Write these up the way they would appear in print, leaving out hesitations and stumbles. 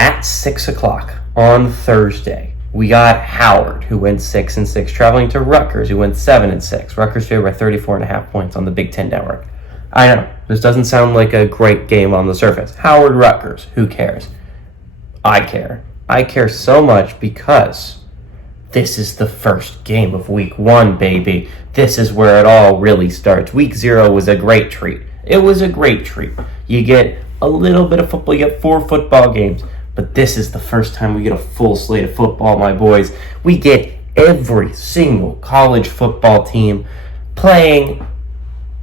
at 6 o'clock on Thursday, we got Howard, who went 6-6, traveling to Rutgers, who went 7-6. Rutgers favored by 34.5 points on the Big Ten Network. I know, this doesn't sound like a great game on the surface. Howard, Rutgers, who cares? I care. I care so much because this is the first game of week 1, baby. This is where it all really starts. Week 0 was a great treat. It was a great treat. You get a little bit of football. You get 4 football games. But this is the first time we get a full slate of football, my boys. We get every single college football team playing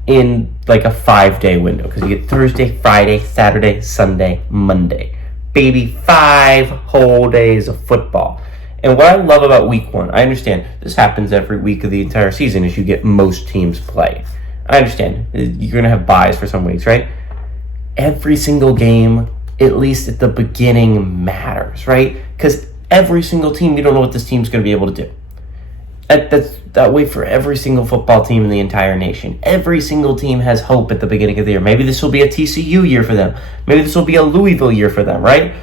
in like a 5-day window. Because you get Thursday, Friday, Saturday, Sunday, Monday. Baby, 5 whole days of football. And what I love about week 1, I understand this happens every week of the entire season as you get most teams play. I understand. You're going to have buys for some weeks, right? Every single game, at least at the beginning, matters, right? Because every single team, you don't know what this team's going to be able to do. That's that way for every single football team in the entire nation. Every single team has hope at the beginning of the year. Maybe this will be a TCU year for them. Maybe this will be a Louisville year for them, right?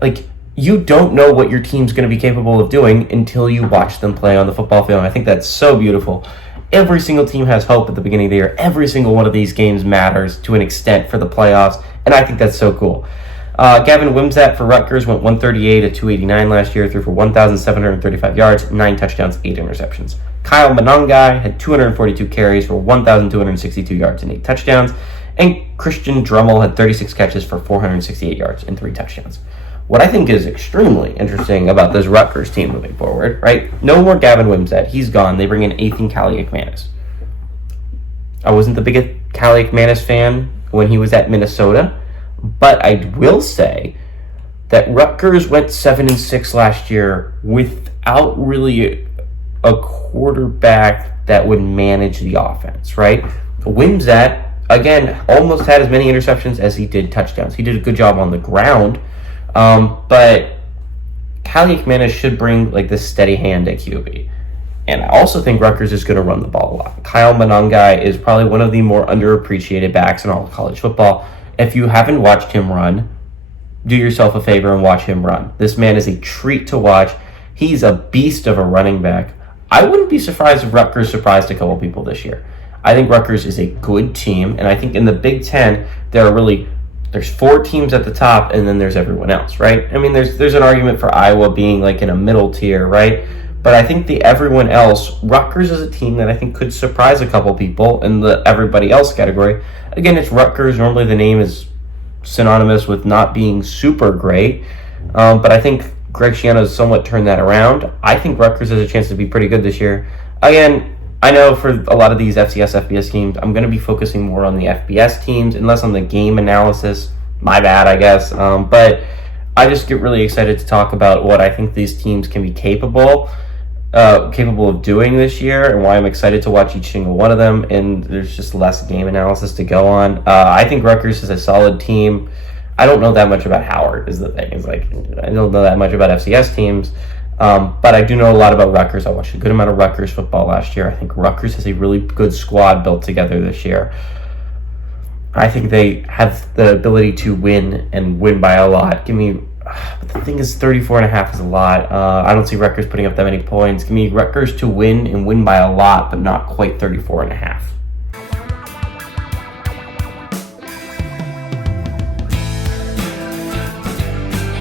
Like, you don't know what your team's going to be capable of doing until you watch them play on the football field. And I think that's so beautiful. Every single team has hope at the beginning of the year. Every single one of these games matters to an extent for the playoffs, and I think that's so cool. Gavin Wimsatt for Rutgers went 138 at 289 last year, threw for 1,735 yards, 9 touchdowns, 8 interceptions. Kyle Monangai had 242 carries for 1,262 yards and 8 touchdowns. And Christian Drummel had 36 catches for 468 yards and 3 touchdowns. What I think is extremely interesting about this Rutgers team moving forward, right? No more Gavin Wimsatt. He's gone. They bring in Ethan Kaliakmanis. I wasn't the biggest Kaliakmanis fan when he was at Minnesota, but I will say that Rutgers went 7-6 last year without really a quarterback that would manage the offense, right? Wimsatt, again, almost had as many interceptions as he did touchdowns. He did a good job on the ground, but Kaliakmanis should bring like this steady hand at QB. And I also think Rutgers is going to run the ball a lot. Kyle Monangai is probably one of the more underappreciated backs in all of college football. If you haven't watched him run, do yourself a favor and watch him run. This man is a treat to watch. He's a beast of a running back. I wouldn't be surprised if Rutgers surprised a couple people this year. I think Rutgers is a good team, and I think in the Big Ten, there's 4 teams at the top, and then there's everyone else, right? I mean, there's an argument for Iowa being like in a middle tier, right? But I think the everyone else, Rutgers is a team that I think could surprise a couple people in the everybody else category. Again, it's Rutgers. Normally the name is synonymous with not being super great. But I think Greg Schiano has somewhat turned that around. I think Rutgers has a chance to be pretty good this year. Again, I know for a lot of these FCS, FBS teams, I'm going to be focusing more on the FBS teams and less on the game analysis. My bad, I guess. But I just get really excited to talk about what I think these teams can be capable of doing this year and why I'm excited to watch each single one of them, and there's just less game analysis to go on. I think Rutgers is a solid team. I don't know that much about Howard is the thing. It's like I don't know that much about FCS teams, but I do know a lot about Rutgers. I watched a good amount of Rutgers football last year. I think Rutgers has a really good squad built together this year. I think they have the ability to win and win by a lot. But the thing is, 34.5 is a lot. I don't see Rutgers putting up that many points. Give me Rutgers to win and win by a lot, but not quite 34.5.